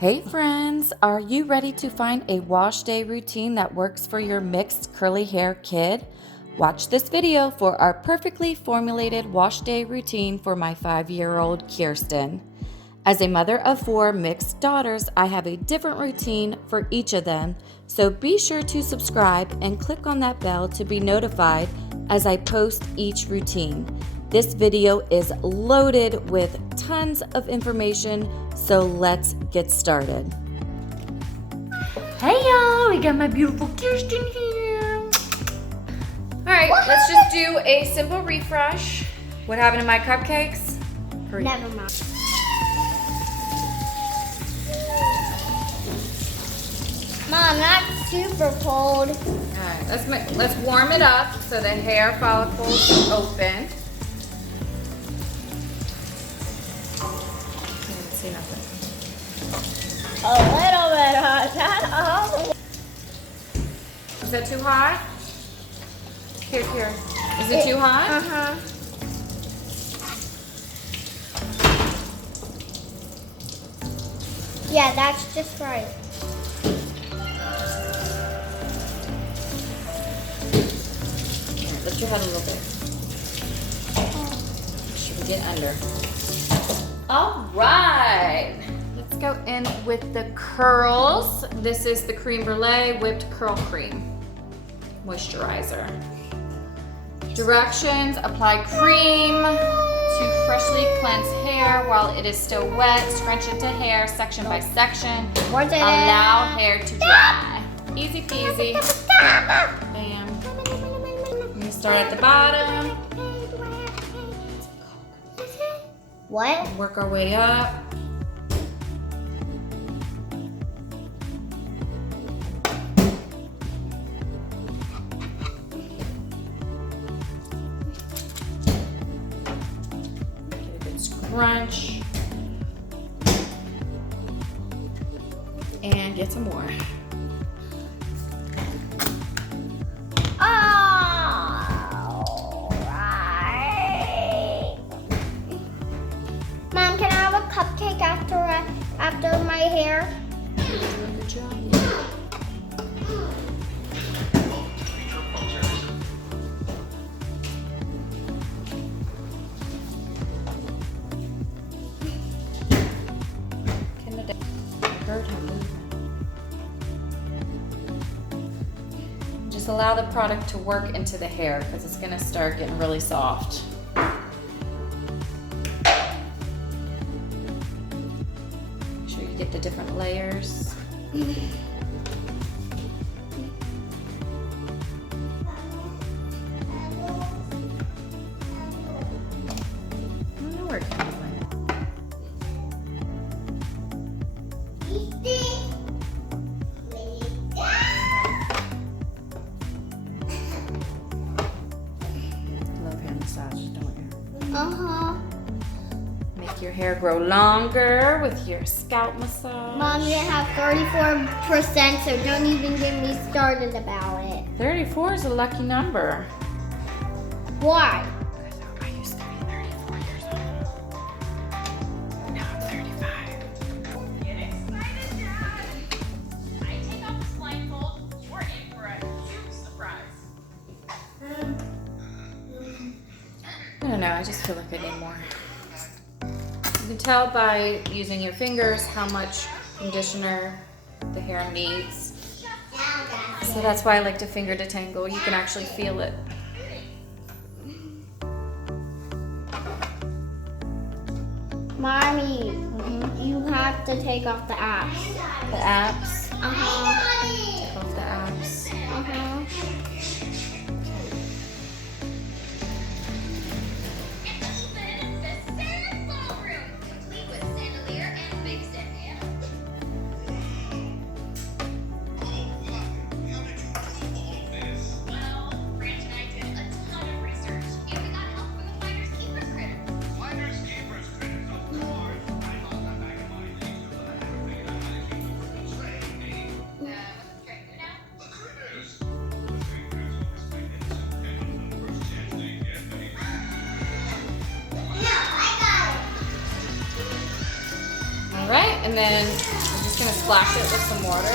Hey friends, are you ready to find a wash day routine that works for your mixed curly hair kid? Watch this video for our perfectly formulated wash day routine for my 5-year-old Kirsten. As a mother of 4 mixed daughters, I have a different routine for each of them, so be sure to subscribe and click on that bell to be notified as I post each routine. This video is loaded with tons of information, so let's get started. Hey y'all, we got my beautiful Kirsten here. All right, let's just do a simple refresh. What happened to my cupcakes? Never mind. Mom, that's super cold. All right, let's warm it up so the hair follicles open. Can't see nothing. A little bit hot. Not all. Is that too hot? Here. Is it too hot? Uh-huh. Yeah, that's just right. Lift your head a little bit. Should we get under? All right. Let's go in with the curls. This is the Creme Brulee Whipped Curl Cream Moisturizer. Directions: apply cream to freshly cleansed hair while it is still wet. Scrunch into hair section by section. Allow hair to dry. Easy peasy. Bam. Start at the bottom. What? Work our way up. Get a good scrunch. And get some more. Mom, can I have a cupcake after my hair? You're doing a good job. Can the hurt her movement? Just allow the product to work into the hair because it's going to start getting really soft. Get the different layers. I don't know where it came from. Love hand massages, don't you? Uh-huh. Make your hair grow longer with your scalp massage. Mom, you have 34%, so don't even get me started about it. 34 is a lucky number. Why? I used to be 34 years old. Now I'm 35. Get excited, Dad! I take off this blindfold, you're in for a huge surprise. I don't know, I just feel like I need more. You can tell by using your fingers how much conditioner the hair needs. So that's why I like to finger detangle. You can actually feel it. Mommy, you have to take off the apps. The apps. Uh-huh. Take off the apps. Uh-huh. All right, and then we'll just just gonna splash it with some water.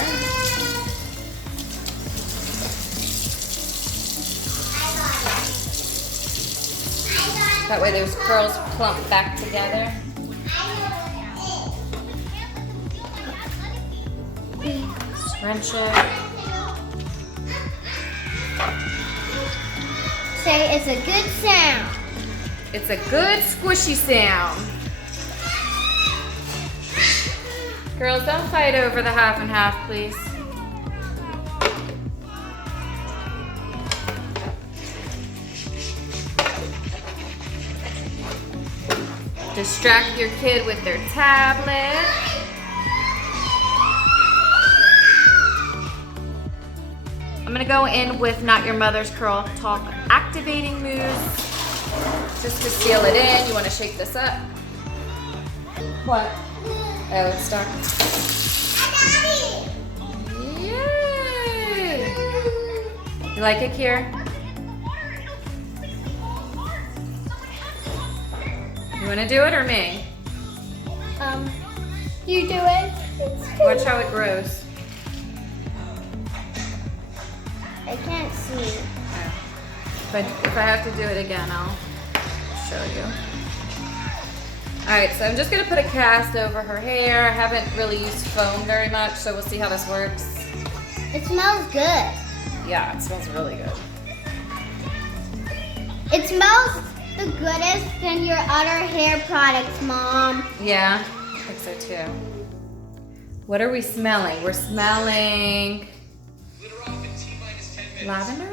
That way those curls clump back together. Scrunch it. Say it's a good sound. It's a good squishy sound. Girls, don't fight over the half and half, please. Distract your kid with their tablet. I'm gonna go in with Not Your Mother's Curl Talk activating mousse. Just to seal it in, you wanna shake this up. What? Oh, it's stuck. Yay! You like it, Kier? You wanna do it or me? You do it. Watch how it grows. I can't see. But if I have to do it again, I'll show you. All right, so I'm just gonna put a cast over her hair. I haven't really used foam very much, so we'll see how this works. It smells good. Yeah, it smells really good. It smells the goodest than your other hair products, Mom. Yeah, I think so too. What are we smelling? We're smelling lavender?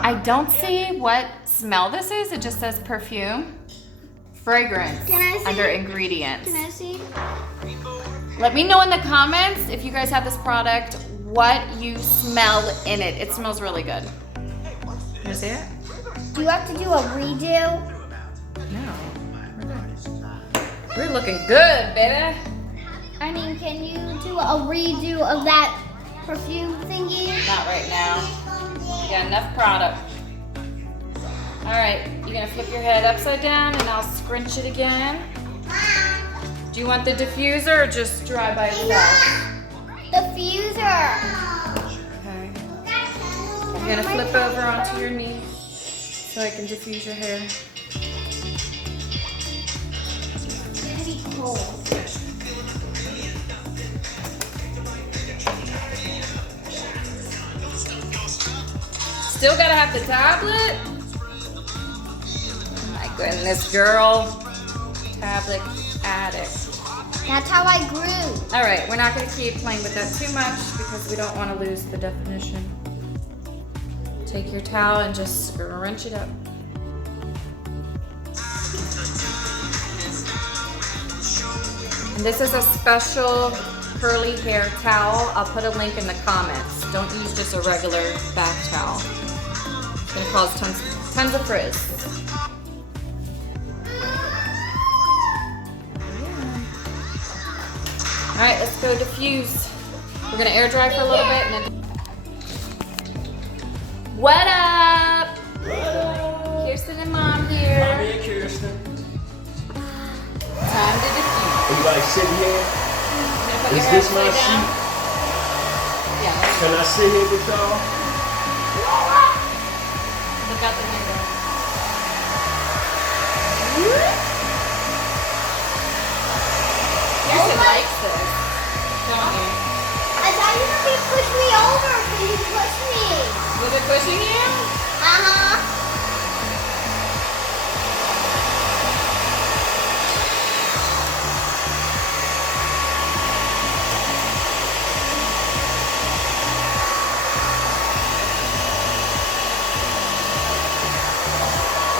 I don't see what smell this is. It just says perfume. Fragrance Can I see? under ingredients. Can I see? Let me know in the comments if you guys have this product, what you smell in it. It smells really good. Can you see it? Do you have to do a redo? No. We're looking good, baby. I mean, can you do a redo of that perfume thingy? Not right now. You got enough product. All right, you're gonna flip your head upside down and I'll scrunch it again. Do you want the diffuser or just dry by itself? Diffuser. Okay. You're gonna flip over onto your knee so I can diffuse your hair. It's gonna be cold. Still gotta have the tablet? Oh my goodness, girl. Tablet addict. That's how I grew. All right, we're not gonna keep playing with that too much because we don't wanna lose the definition. Take your towel and just scrunch it up. And this is a special curly hair towel. I'll put a link in the comments. Don't use just a regular bath towel. It's gonna cause tons of frizz. All right, let's go diffuse. We're gonna air dry for a little bit and then. What up? Kirsten and Mom here. Mommy and Kirsten. Time to diffuse. Everybody sitting here. Put Is your this head my upside down. seat? Yeah. Can I sit here with y'all? Look out the window. Kirsten likes this, don't you? I thought you were gonna push me over. Can you push me? Was it pushing you? Uh-huh.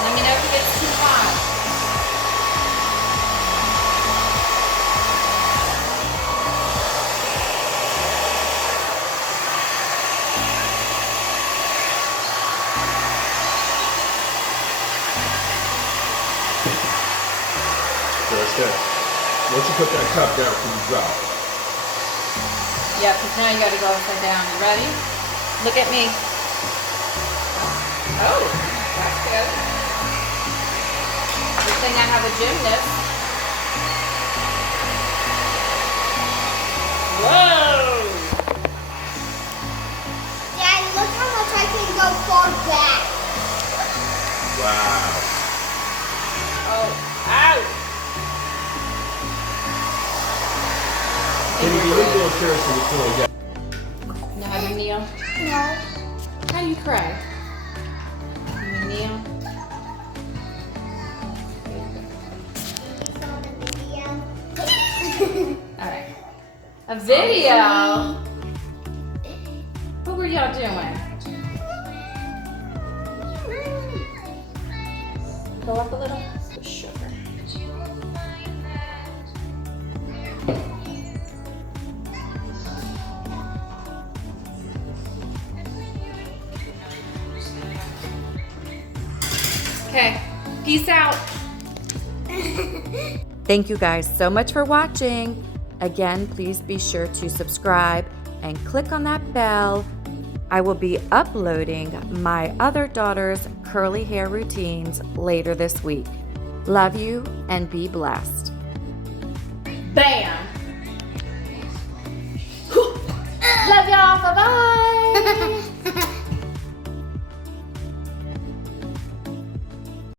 Let me know if it gets too hot. That's good. Once you put that cup down, can you drop? Yeah, because now you got to go upside down. You ready? Look at me. Oh, that's good. Good thing I have a gymnast. Can you leave little chairs so we can really get? Know how to kneel? No. How do you cry? You kneel? Saw the video. Alright. A video? What were y'all doing? Go up a little. The sugar. Okay, peace out. Thank you guys so much for watching. Again, please be sure to subscribe and click on that bell. I will be uploading my other daughter's curly hair routines later this week. Love you and be blessed. Bam! Love y'all, bye-bye!